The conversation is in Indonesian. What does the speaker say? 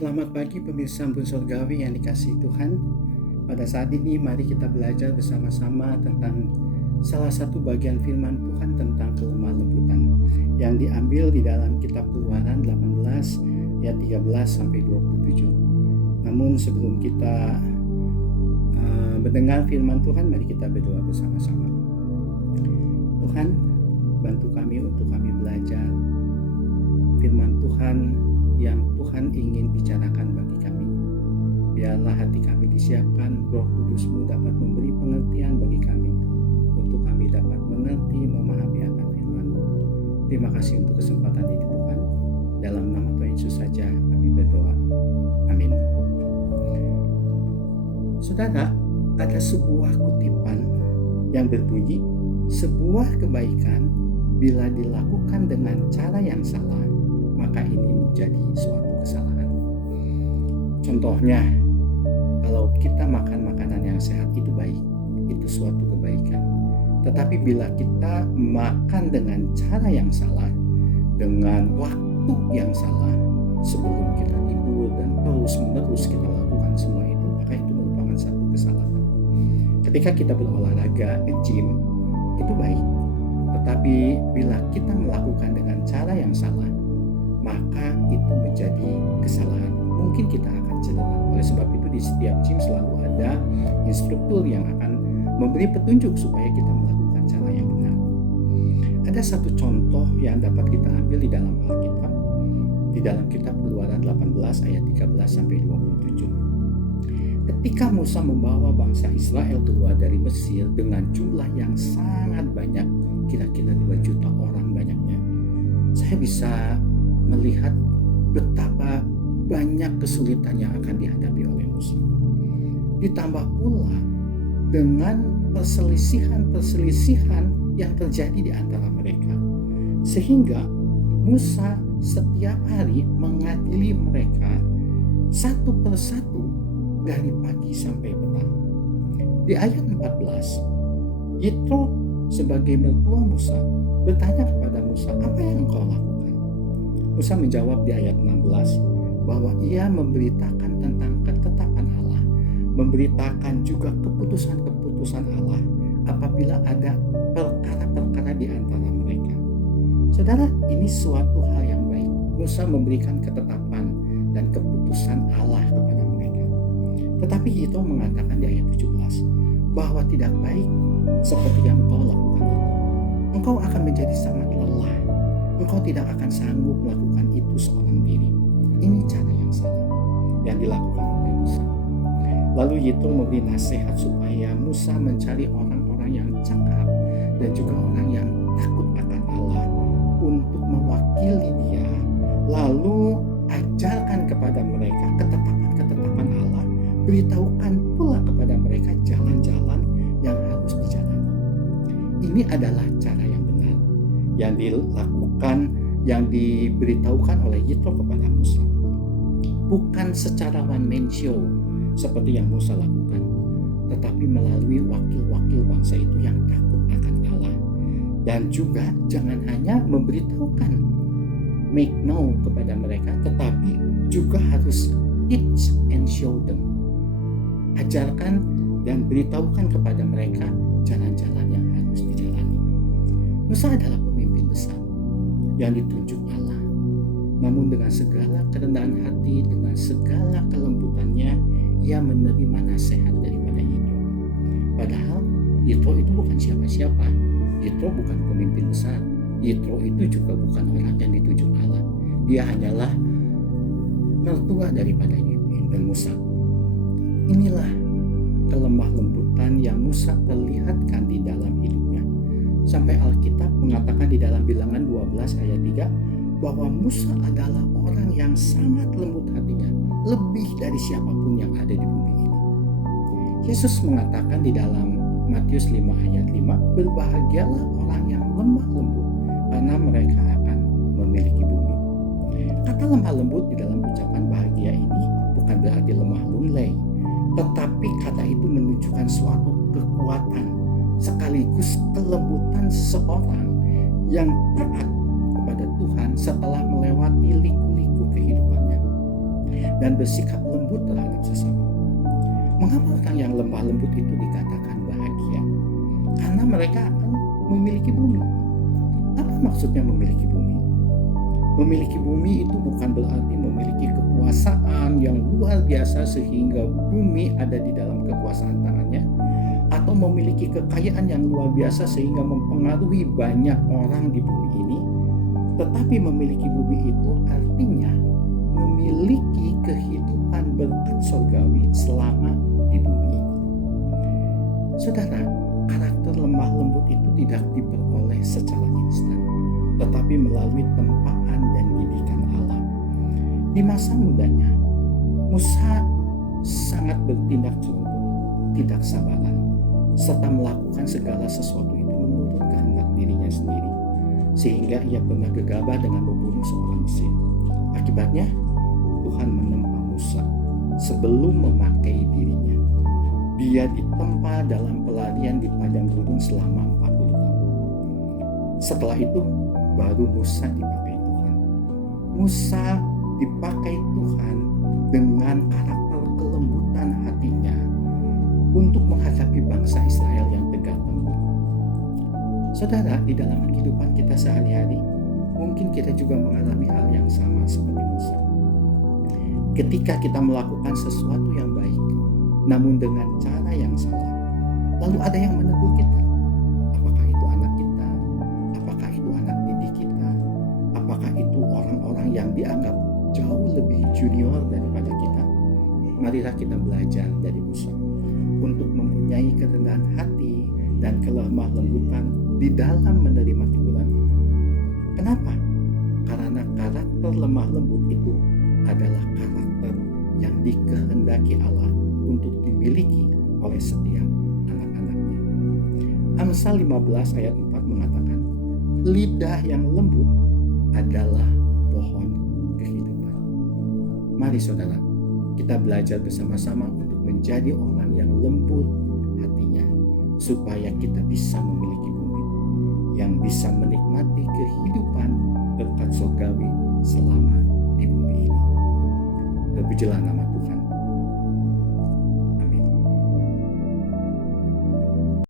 Selamat pagi pemirsa Embun Surgawi yang dikasihi Tuhan. Pada saat ini mari kita belajar bersama-sama tentang salah satu bagian firman Tuhan tentang kelemah lembutan yang diambil di dalam kitab Keluaran 18 ayat 13 sampai 27. Namun sebelum kita mendengar firman Tuhan, mari kita berdoa bersama-sama. Tuhan, bantu kami untuk kami belajar firman Tuhan yang Tuhan ingin bicarakan bagi kami. Biarlah hati kami disiapkan, Roh Kudus-Mu dapat memberi pengertian bagi kami, untuk kami dapat mengerti, memahami akan firman-Mu. Terima kasih untuk kesempatan ini Tuhan. Dalam nama Tuhan Yesus saja kami berdoa. Amin. Saudara, ada sebuah kutipan yang berbunyi, sebuah kebaikan bila dilakukan dengan cara yang salah, maka ini menjadi suatu kesalahan. Contohnya, kalau kita makan makanan yang sehat itu baik, itu suatu kebaikan. Tetapi bila kita makan dengan cara yang salah, dengan waktu yang salah, sebelum kita tidur dan terus-menerus kita lakukan semua itu, maka itu merupakan satu kesalahan. Ketika kita berolahraga, nge-gym, itu baik. Tetapi bila kita melakukan dengan cara yang salah, maka itu menjadi kesalahan. Mungkin kita akan cedera. Oleh sebab itu di setiap gym selalu ada instruktur yang akan memberi petunjuk supaya kita melakukan cara yang benar. Ada satu contoh yang dapat kita ambil di dalam Alkitab, di dalam kitab Keluaran 18 ayat 13 sampai 27. Ketika Musa membawa bangsa Israel keluar dari Mesir dengan jumlah yang sangat banyak, kira-kira 2 juta orang banyaknya, saya bisa melihat betapa banyak kesulitan yang akan dihadapi oleh Musa. Ditambah pula dengan perselisihan yang terjadi di antara mereka. Sehingga Musa setiap hari mengadili mereka satu persatu dari pagi sampai petang. Di ayat 14, Yitro sebagai mertua Musa bertanya kepada Musa, apa yang engkau lakukan? Musa menjawab di ayat 16 bahwa ia memberitakan tentang ketetapan Allah, memberitakan juga keputusan-keputusan Allah apabila ada perkara-perkara di antara mereka. Saudara, ini suatu hal yang baik. Musa memberikan ketetapan dan keputusan Allah kepada mereka. Tetapi itu mengatakan di ayat 17 bahwa tidak baik seperti yang engkau lakukan itu. Engkau akan menjadi sangat lelah. Engkau tidak akan sanggup melakukan itu seorang diri. Ini cara yang salah yang dilakukan oleh Musa. Lalu Yitro memberi nasihat supaya Musa mencari orang-orang yang cakap dan juga orang yang takut akan Allah untuk mewakili dia. Lalu ajarkan kepada mereka ketetapan-ketetapan Allah. Beritahukan pula kepada mereka jalan-jalan yang harus dijalani. Ini adalah cara yang benar yang dilakukan, yang diberitahukan oleh Yitro kepada Musa. Bukan secara one man show seperti yang Musa lakukan, tetapi melalui wakil-wakil bangsa itu yang takut akan Allah. Dan juga jangan hanya memberitahukan, make know kepada mereka, tetapi juga harus teach and show them. Ajarkan dan beritahukan kepada mereka jalan-jalan yang harus dijalani. Musa adalah pemimpin besar yang ditunjuk Allah. Namun dengan segala kerendahan hati, dengan segala kelembutannya, ia menerima nasihat daripada Yitro. Padahal Yitro itu bukan siapa-siapa. Yitro bukan pemimpin besar. Yitro itu juga bukan orang yang ditunjuk Allah. Dia hanyalah mertua daripada Musa. Inilah kelemah lembutan yang Musa perlihatkan di dalam hidupnya. Sampai Alkitab mengatakan di dalam Bilangan 12 ayat 3 bahwa Musa adalah orang yang sangat lembut hatinya, lebih dari siapapun yang ada di bumi ini. Yesus mengatakan di dalam Matius 5 ayat 5, berbahagialah orang yang lemah lembut, karena mereka akan memiliki bumi. Kata lemah lembut di dalam ucapan bahagia ini bukan berarti lemah lunglai, tetapi kata itu menunjukkan suatu kekuatan sekaligus kelembutan seseorang yang taat kepada Tuhan setelah melewati liku-liku kehidupannya. dan bersikap lembut terhadap sesama. Mengapa orang yang lemah lembut itu dikatakan bahagia? Karena mereka akan memiliki bumi. Apa maksudnya memiliki bumi? Memiliki bumi itu bukan berarti memiliki kekuasaan yang luar biasa sehingga bumi ada di dalam kekuasaan tangannya, atau memiliki kekayaan yang luar biasa sehingga mempengaruhi banyak orang di bumi ini. Tetapi memiliki bumi itu artinya memiliki kehidupan berkat surgawi selama di bumi ini. Saudara, karakter lemah lembut itu tidak diperoleh secara instan, tetapi melalui tempaan dan didikan Allah. Di masa mudanya, Musa sangat bertindak ceroboh, tidak sabaran, serta melakukan segala sesuatu itu menurut kehendak dirinya sendiri, sehingga ia pernah gegabah dengan membunuh seorang Mesir. Akibatnya, Tuhan menempa Musa sebelum memakai dirinya. Dia ditempa dalam pelarian di padang gurun selama 40 tahun. Setelah itu, baru Musa dipakai Tuhan. Musa dipakai Tuhan dengan karakter kelembutan hatinya untuk menghadapi bangsa Israel yang tegak tengkuk. Saudara, di dalam kehidupan kita sehari-hari, mungkin kita juga mengalami hal yang sama seperti Musa. Ketika kita melakukan sesuatu yang baik, namun dengan cara yang salah, lalu ada yang menegur kita. Apakah itu anak kita? Apakah itu anak didik kita? Apakah itu orang-orang yang dianggap jauh lebih junior daripada kita? Marilah kita belajar dari Musa untuk mempunyai kerendahan hati dan kelemah lembutan di dalam menerima teguran itu. Kenapa? Karena karakter lemah lembut itu adalah karakter yang dikehendaki Allah untuk dimiliki oleh setiap anak-anaknya. Amsal 15 ayat 4 mengatakan, lidah yang lembut adalah pohon kehidupan. Mari saudara, kita belajar bersama-sama untuk menjadi orang yang lembut hatinya, supaya kita bisa memiliki bumi yang bisa menikmati kehidupan berkat surgawi selama di bumi ini. Terpujilah nama Tuhan.